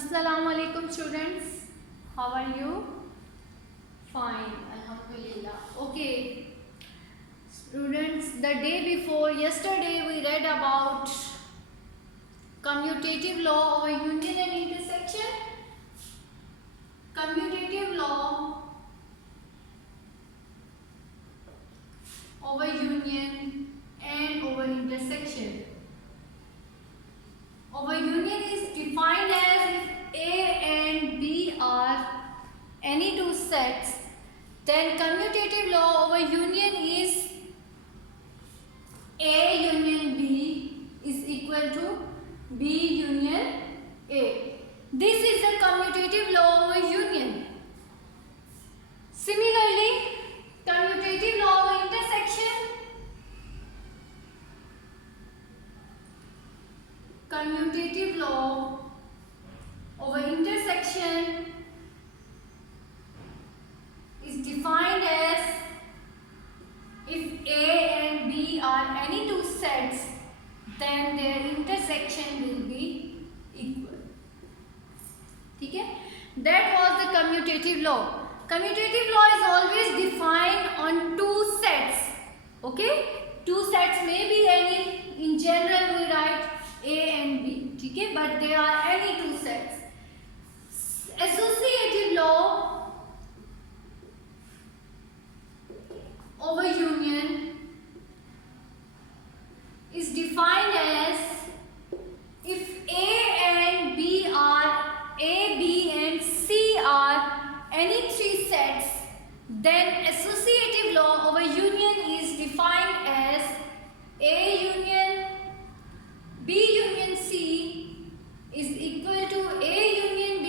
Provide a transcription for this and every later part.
Assalamualaikum students, how are you? Fine, Alhamdulillah. Okay, students, the day before yesterday we read about commutative law over union and intersection. Commutative law over union and over intersection. Over union is defined as if A and B are any two sets, then commutative law over union is A union B is equal to B union A. This is the commutative law over union. Similarly, commutative law over intersection. Commutative law over intersection is defined as if A and B are any two sets, then their intersection will be equal. ठीक है? That was the commutative law. Commutative law is always defined on two sets. Okay? Two sets may be any. In general, we write A and B. ठीक है? But they are any two sets. Associative law over union is defined as if A and B are A, B and C are any three sets, then associative law over union is defined as A union B union C is equal to A union B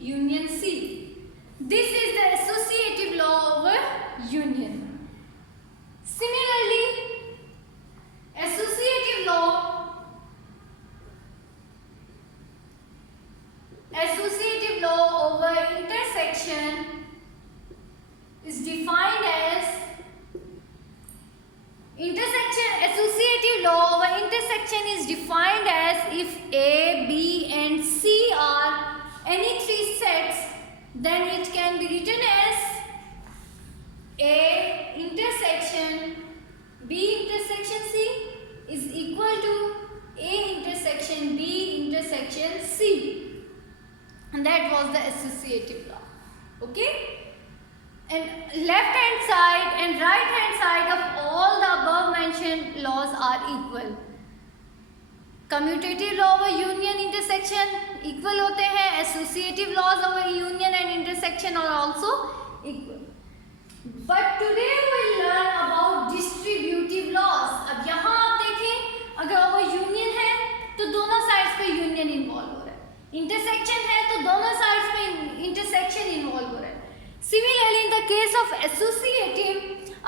union C. This is the associative law over union. Similarly, associative law over intersection is defined as associative law over intersection is defined as if A, B and C are any three sets, then it can be written as A intersection B intersection C is equal to A intersection B intersection C. And that was the associative law. Okay? And left hand side and right hand side of all the above mentioned laws are equal. Commutative law over union intersection equal होते हैं. Associative laws over union and intersection are also equal. But today we will learn about distributive laws. अब यहाँ आप देखें, अगर over union है तो दोनों sides पे union involve हो रहा है. Intersection है तो दोनों sides पे intersection involve हो रहा है. Similarly, in the case of associative,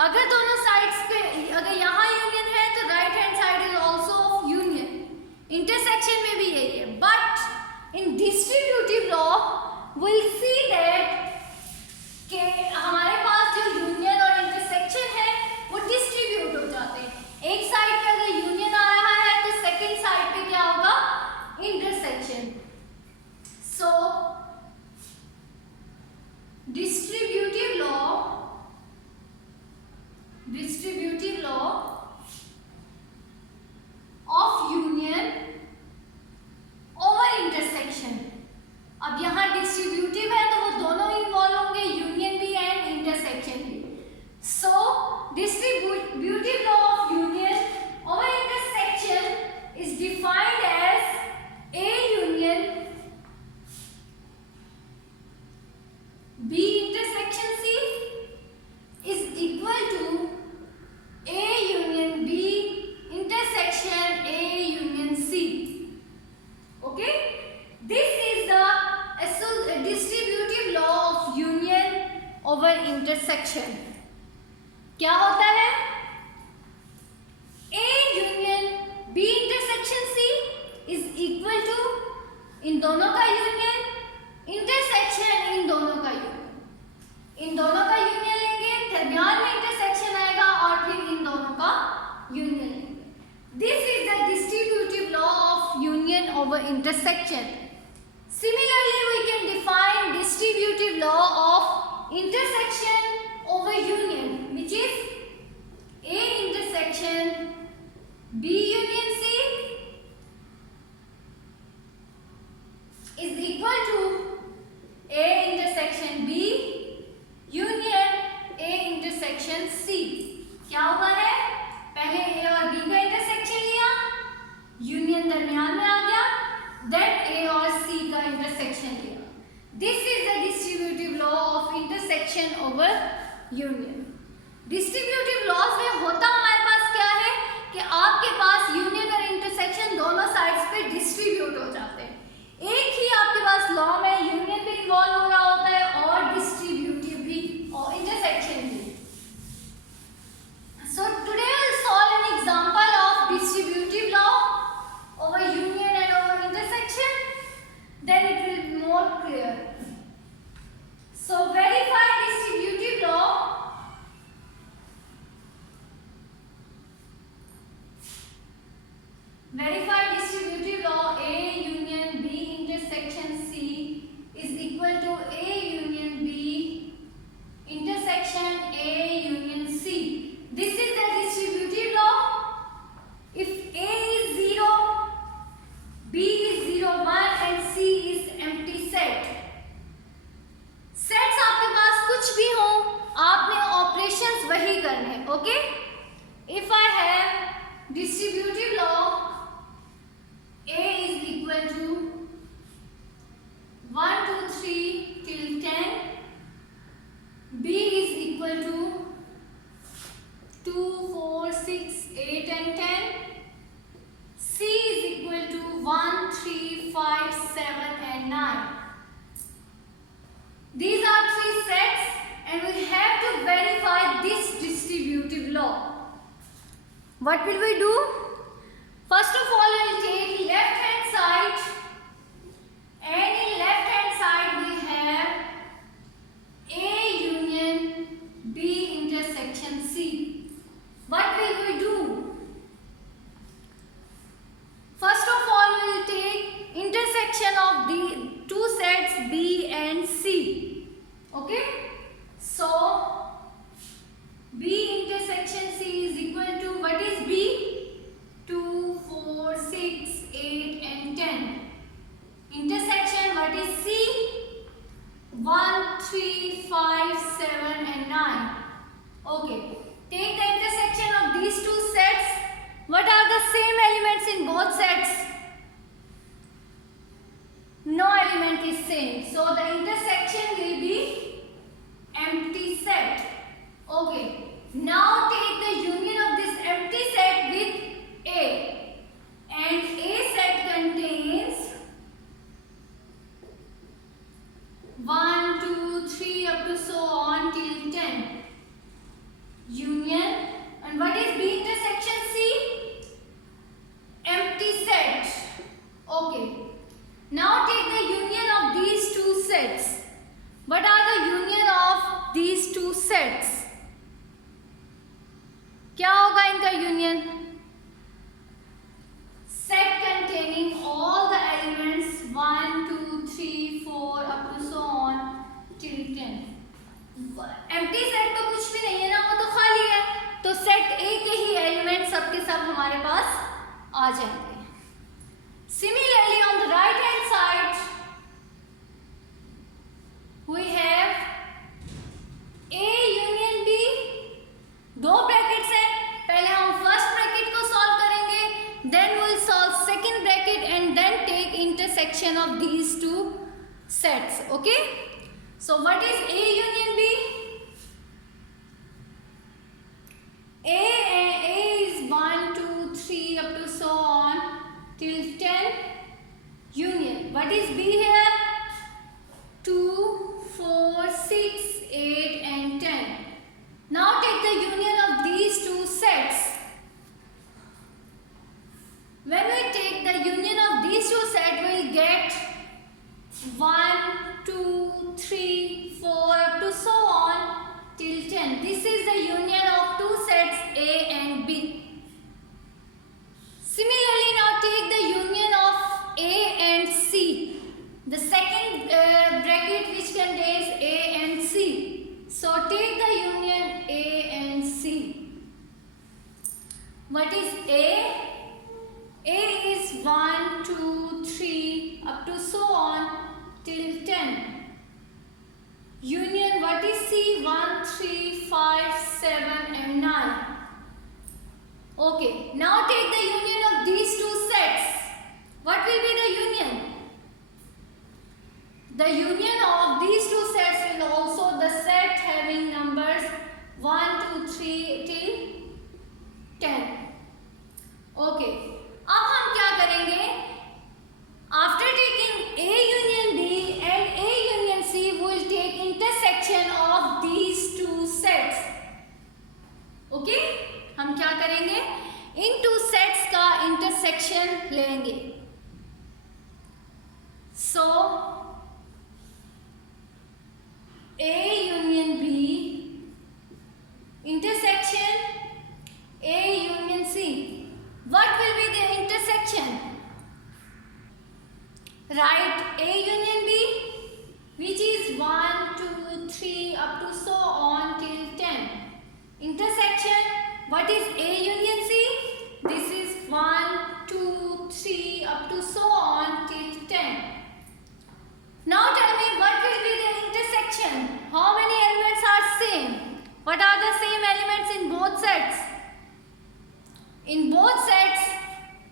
अगर दोनों sides पे अगर यहाँ union है तो right hand side is also of union. Intersection में भी यही है. But in distributive law, we'll see that कि हमारे पास जो यूनियन और इंटरसेक्शन है वो डिस्ट्रीब्यूट हो जाते हैं. एक साइड पे अगर यूनियन आ रहा है तो सेकंड साइड पे क्या होगा? Intersection. So distributive law of union over intersection. अब यहाँ डिस्ट्रीब्यूटिव है तो वो दोनों इन्वॉल्व होंगे, यूनियन भी एंड इंटरसेक्शन भी. So distributive law of union over intersection is defined as A union B intersection C is equal to A union B intersection A union C. Okay, this is the distributive law of union over intersection. क्या होता है? A union B intersection C is equal to इन दोनों का union intersection इन दोनों का union. इन दोनों का union लेंगे, दरमियान में intersection आएगा और फिर इन दोनों का union लेंगे. This is the distributive law of union over intersection. Similarly, union. Distributive laws में होता हमारे पास क्या है कि आपके पास यूनियन और इंटरसेक्शन दोनों साइड्स पे डिस्ट्रीब्यूट हो जाते हैं। एक ही आपके पास लॉ में यूनियन भी इन्वॉल्व हो रहा होता है और डिस्ट्रीब्यूटिव भी और इंटरसेक्शन भी। So today we will solve an example of distributive law over union and over intersection, then it will be more clear. So verify distributive law. Verify distributive law A union B intersection C is equal to A union B intersection A union C. This is the distributive law. If A is 0, B is 0, 1 and C is empty set. Sets आपके पास कुछ भी हो, आपने operations वही करने, okay? If I have distributive law, A is equal to 1, 2, 3 till 10, B is equal to 2, 4, 6, 8 and 10. C is equal to 1, 3, 5, 7 and 9. These are three sets and we have to verify this distributive law. What will we do? First of all, we will take left hand side and in left hand side we have A union B intersection C. What will we do? First of all, we will take intersection of the two sets B and C. Okay? So, B intersection C is equal to, what is B? 2, 4, 6, 8 and 10. Intersection, what is C? 1, 3, 5, 7 and 9. Okay. Take the intersection of these two sets. What are the same elements in both sets? No element is same. So the intersection will be empty set. Okay. Now take the union of this empty set with A. And A set contains 1, 2, 3 up to so on till 10. Union. And what is B intersection C? Empty set. Okay. Now take the union of these two sets. What are the union of these two sets? क्या होगा इनका union? Set containing all the elements 1, 2, 3, 4 up to so on till 10. Empty set तो कुछ भी नहीं है ना, वो तो खाली है, तो सेट A के ही एलिमेंट सब के सब हमारे पास आ जाएंगे। Similarly, on the right hand side, we have A union B. दो ब्रैकेट्स हैं, पहले हम फर्स्ट ब्रैकेट को सॉल्व करेंगे, then we will solve second bracket and then take intersection of these two sets. Okay? So what is A union B? A is 1, 2, 3 up to so on till 10. Union. What is B here? 2, 4, 6, 8 and 10. Now take the union of these two sets. When we take the union of these two sets, we will get 1, 2, 3, 4 up to so on till 10. This is the union of two sets A and B. Similarly, now take the union of A and C. The second bracket which contains A and C. So take the union A and C. What is A? A is 1, 2, 3 up to so on till 10. Union, what is C? 1, 3, 5, 7 and 9. Okay, now take the union of these two sets. What will be the union? The union of these two sets will also the set having numbers 1 2 3 till 10. Okay, अब हम क्या करेंगे? After taking A union B and A union C, we will take intersection of these two sets. Okay, हम क्या करेंगे? इन two sets का intersection लेंगे. सो A union B intersection A union C. What will be the intersection? Write A union B, which is 1 2 3 up to so on till 10. Intersection, what is A union C? This is 1 2 3 up to so on till 10. Now tell me, what will be the intersection? How many elements are same? What are the same elements in both sets? In both sets,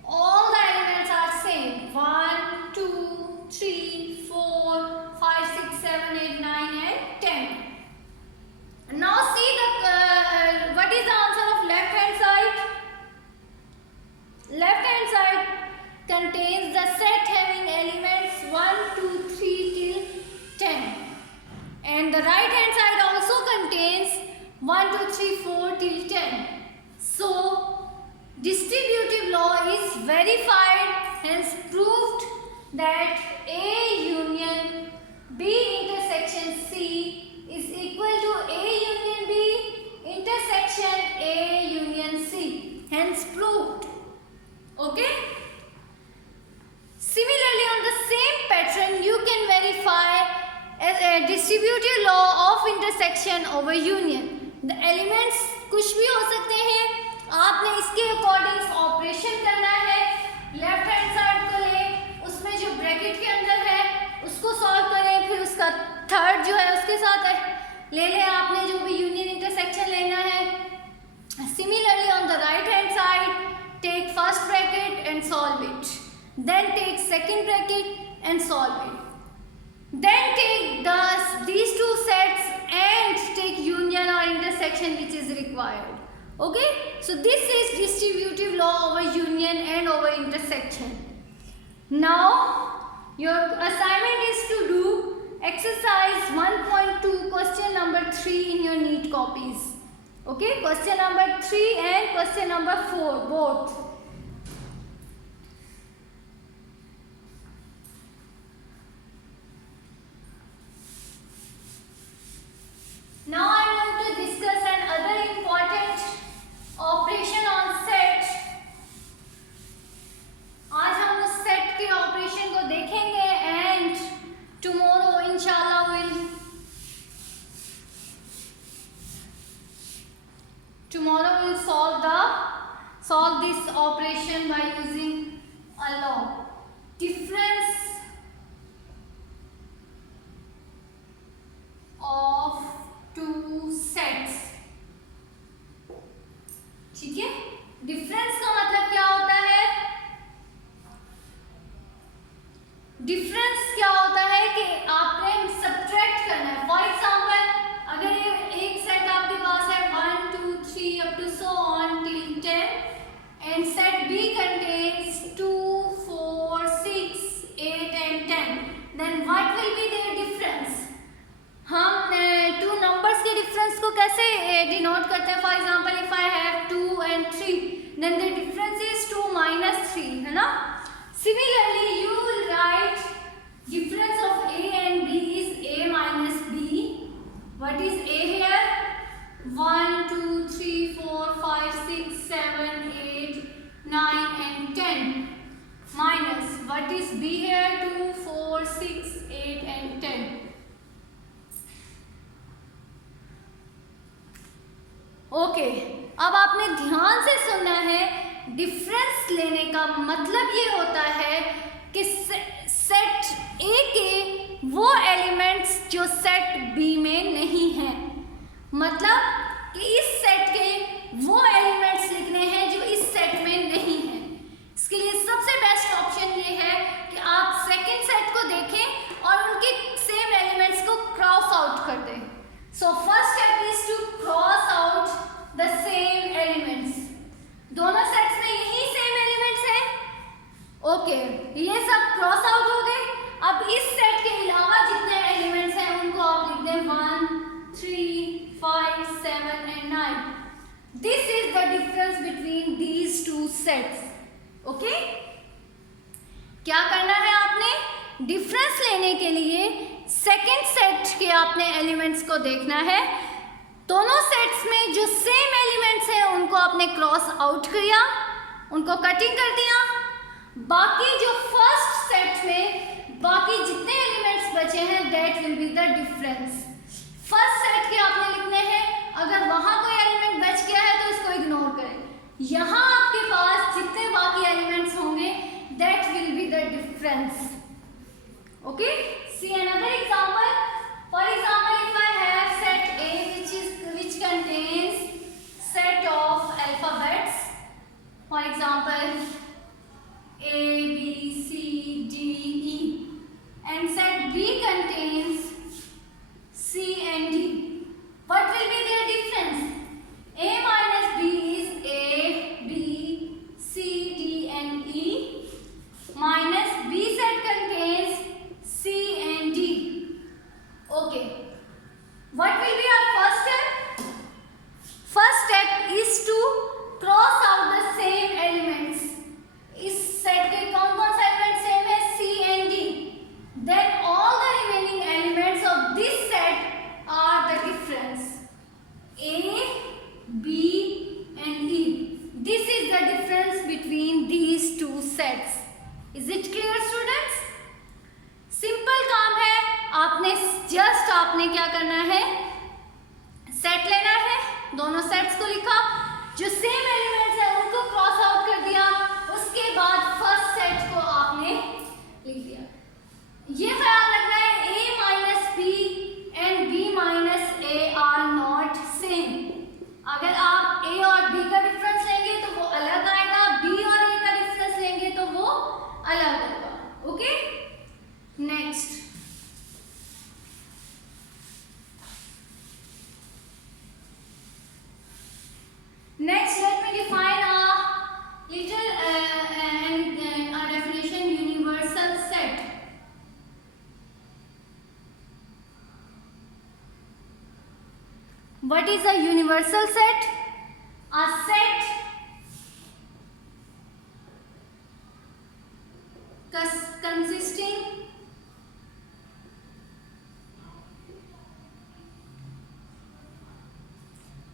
all the elements are same. 1 2 3 4 5 6 7 8 9 and 10. Now see what is the answer of left hand side? Left hand side contains the set having elements 1 2 3 till 10, and the right hand side also contains 1 2 3 4 till 10. So distributive law is verified, hence proved that A union B intersection C is equal to A union B intersection A union C, hence proved. Okay? Similarly, on the same pattern, you can verify a distributive law of intersection over union. The elements कुछ भी हो सकते हैं, आपने इसके according operation करना है. Left hand side को ले, उसमें जो ब्रैकेट के अंदर है उसको सॉल्व करें, फिर उसका थर्ड जो है उसके साथ ले लें आपने जो भी यूनियन इंटरसेक्शन लेना है. Similarly on the right hand side, take first bracket and solve it, then take second bracket and solve it, then take these two sets and take union or intersection which is required. Okay, so this is distributive law over union and over intersection. Now your assignment is to do exercise 1.2 question number 3 in your neat copies. Okay, question number 3 and question number 4 both. Now I am going to discuss another important operation on set. आज हम उस set के operation को देखेंगे and tomorrow inshallah we'll solve this operation by using a law. Difference of two sets. ठीक है, difference का मतलब क्या होता है? डिफरेंस क्या होता है कि आपने सब्ट्रैक्ट करना है. फॉर एग्जाम्पल, अगर ये एक सेट आपके पास है 1 2 3 up to so on till 10 and set B contains 2 4 6 8 and 10, then what will be their difference? हम टू नंबर्स के डिफरेंस को कैसे डिनोट करते हैं? For example, if I have 2 and 3, then the difference is 2 minus 3, है ना? Similarly, you will write difference of A and B is A minus B. What is A here? 1 2 3 4 5 6 7 8 9 and 10 minus what is B here? 2 4 6 8 and 10. Okay, अब आपने ध्यान से सुनना है. Difference लेने का मतलब ये होता है कि सेट ए के वो एलिमेंट्स जो सेट बी में नहीं हैं. मतलब कि इस सेट के वो एलिमेंट्स लिखने हैं जो इस सेट में नहीं हैं. इसके लिए सबसे बेस्ट ऑप्शन ये है कि आप सेकंड सेट को देखें और उनके सेम एलिमेंट्स को क्रॉस आउट कर दें. So first step is to cross out okay, ये सब क्रॉस आउट हो गए। अब इस सेट के अलावा जितने एलिमेंट्स हैं उनको आप लिख दें 1, 3, 5, 7 and 9। This is the difference between these two sets. Okay, क्या करना है आपने? डिफरेंस लेने के लिए सेकेंड सेट के आपने एलिमेंट्स को देखना है। दोनों सेट्स में जो सेम एलिमेंट्स हैं उनको आपने क्रॉस आउट किया, उनको कटिंग कर दिया। बाकी जो फर्स्ट सेट में बाकी जितने एलिमेंट्स बचे हैं that will be the difference. First set के आपने लिखने हैं, अगर वहां कोई एलिमेंट बच गया है तो इसको इग्नोर करें। यहां आपके पास जितने बाकी एलिमेंट्स होंगे that will be the difference. Okay, see another example. For example, if I have set A which contains set of alphabets, for example A, B, C, D, E, and set B contains C and D. What will be their difference? A minus B is A, B, C, D, and E, minus B set contains C and D. Okay. What will be our first step? First step is to cross out the same elements. इस set के कौन कौन से element same है? C and D. Then all the remaining elements of this set are the difference. A, B and E. This is the difference between these two sets. Is it clear students? Simple काम है, आपने क्या करना है? Set लेना है, दोनों sets को लिखा, जो सेम एलिमेंट्स है उनको क्रॉस आउट कर दिया, उसके बाद फर्स्ट सेट को आपने लिख दिया। ये ख्याल रखना है A minus B and B minus A are not same. अगर आप A और B का डिफरेंस लेंगे तो वो अलग आएगा, B और A का डिफरेंस लेंगे तो वो अलग होगा। Okay, next. Next, let me define a little a definition: universal set. What is a universal set?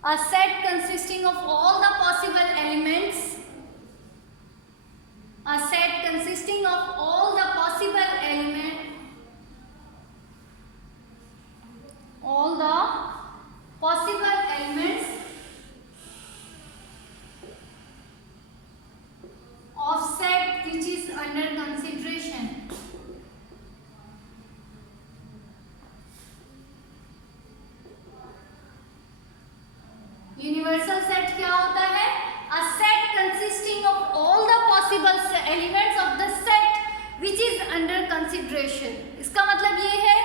A set consisting of all the possible elements, a set consisting of all the possible elements of set which is under consideration. Universal set क्या होता है? A set consisting of all the possible elements of the set which is under consideration. इसका मतलब ये है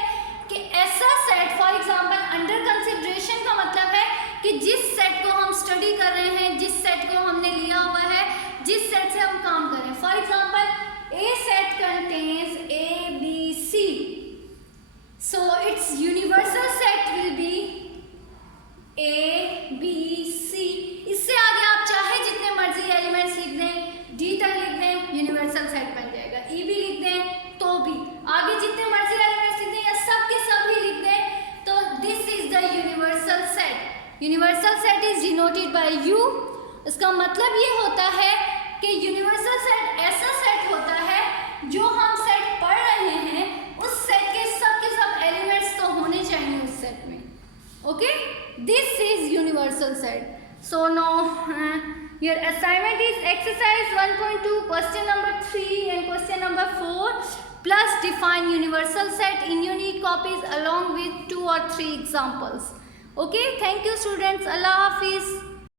कि ऐसा set, for example under consideration का मतलब है कि जिस सेट को हम स्टडी कर रहे हैं, जिस सेट को हमने लिया हुआ है, जिस सेट से हम काम कर रहे हैं। For example A set contains A, B, C, so its universal set will be A, B, C। इससे आगे आप चाहे जितने मर्जी एलिमेंट्स लिख दें, D तक लिख दें, यूनिवर्सल सेट बन जाएगा। E भी लिख दें तो भी, आगे जितने मर्जी एलिमेंट्स लिख दें या सब के सब ही लिख दें, तो this is the universal set. Universal set is denoted by U। इसका मतलब ये होता है कि यूनिवर्सल सेट ऐसा सेट होता है जो हम सेट पढ़ रहे हैं, उस सेट के सब एलिमेंट्स तो होने चाहिए उस सेट में। Okay, this is universal set. So now your assignment is exercise 1.2 question number 3 and question number 4 plus define universal set in your neat copies along with 2 or 3 examples. Okay, thank you students. Allah Hafiz.